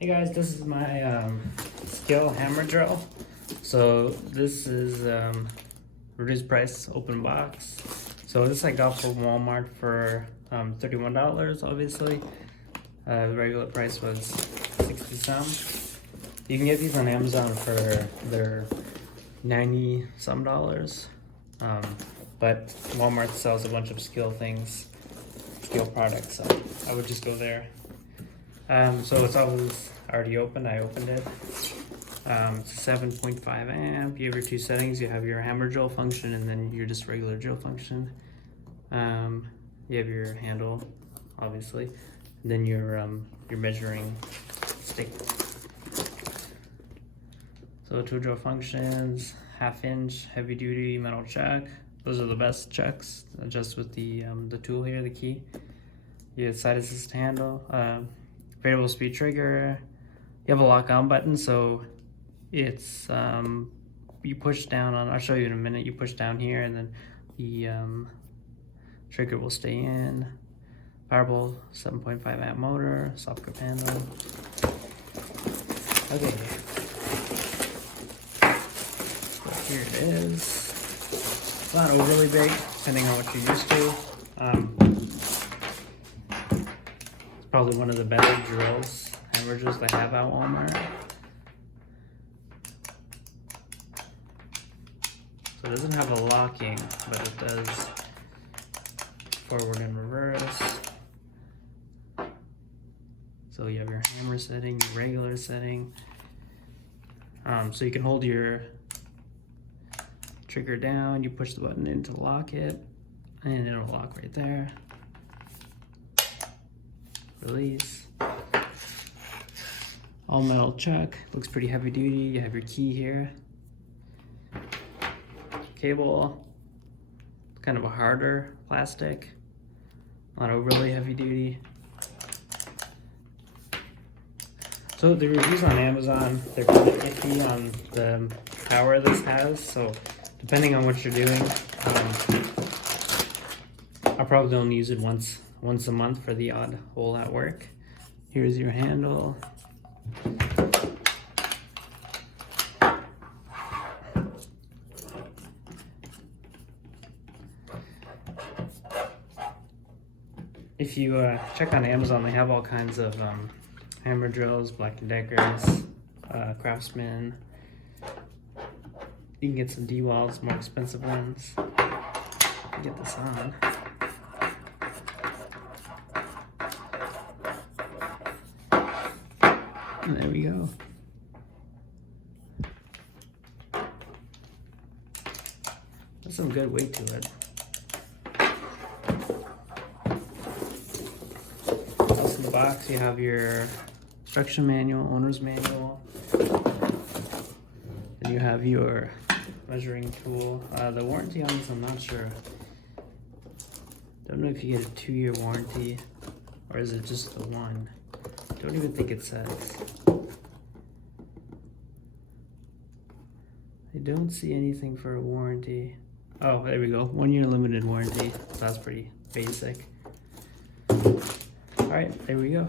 Hey guys, this is my scale hammer drill. So this is reduced price, open box. So this I got from Walmart for $31, obviously. The regular price was 60 some. You can get these on Amazon for their 90 some dollars. But Walmart sells a bunch of scale things, scale products, so I would just go there. So it's already opened. I opened it. It's 7.5 amp. You have your two settings. You have your hammer drill function and then your just regular drill function. You have your handle, obviously, and then your measuring stick. So two drill functions: 1/2 inch, heavy duty metal chuck. Those are the best chucks. Just with the tool here, the key. You have side assist handle. Variable speed trigger. You have a lock on button, so it's you push down on, I'll show you in a minute. You push down here and then the trigger will stay in. Powerful 7.5 amp motor, soft grip handle. Okay, so here it is. It's not overly big, depending on what you're used to. Probably one of the better drills, hammer drills they have at Walmart. So it doesn't have a locking, but it does forward and reverse. So you have your hammer setting, your regular setting. So you can hold your trigger down, you push the button in to lock it, and it'll lock right there. Release. All metal chuck, looks pretty heavy duty. You have your key here. Cable, kind of a harder plastic, not overly heavy duty. So the reviews on Amazon, they're kind of iffy on the power this has, so depending on what you're doing, I probably only use it once a month for the odd hole at work. Here's your handle. If you check on Amazon, they have all kinds of hammer drills, Black & Deckers, Craftsman. You can get some D-Walls, more expensive ones. Get this on. And there we go. There's some good weight to it. Also in the box you have your instruction manual, owner's manual. Then you have your measuring tool. The warranty on this, I'm not sure. Don't know if you get a 2-year warranty or is it just the one. Don't even think it says. I don't see anything for a warranty. Oh, there we go. 1-year limited warranty. So that's pretty basic. All right, there we go.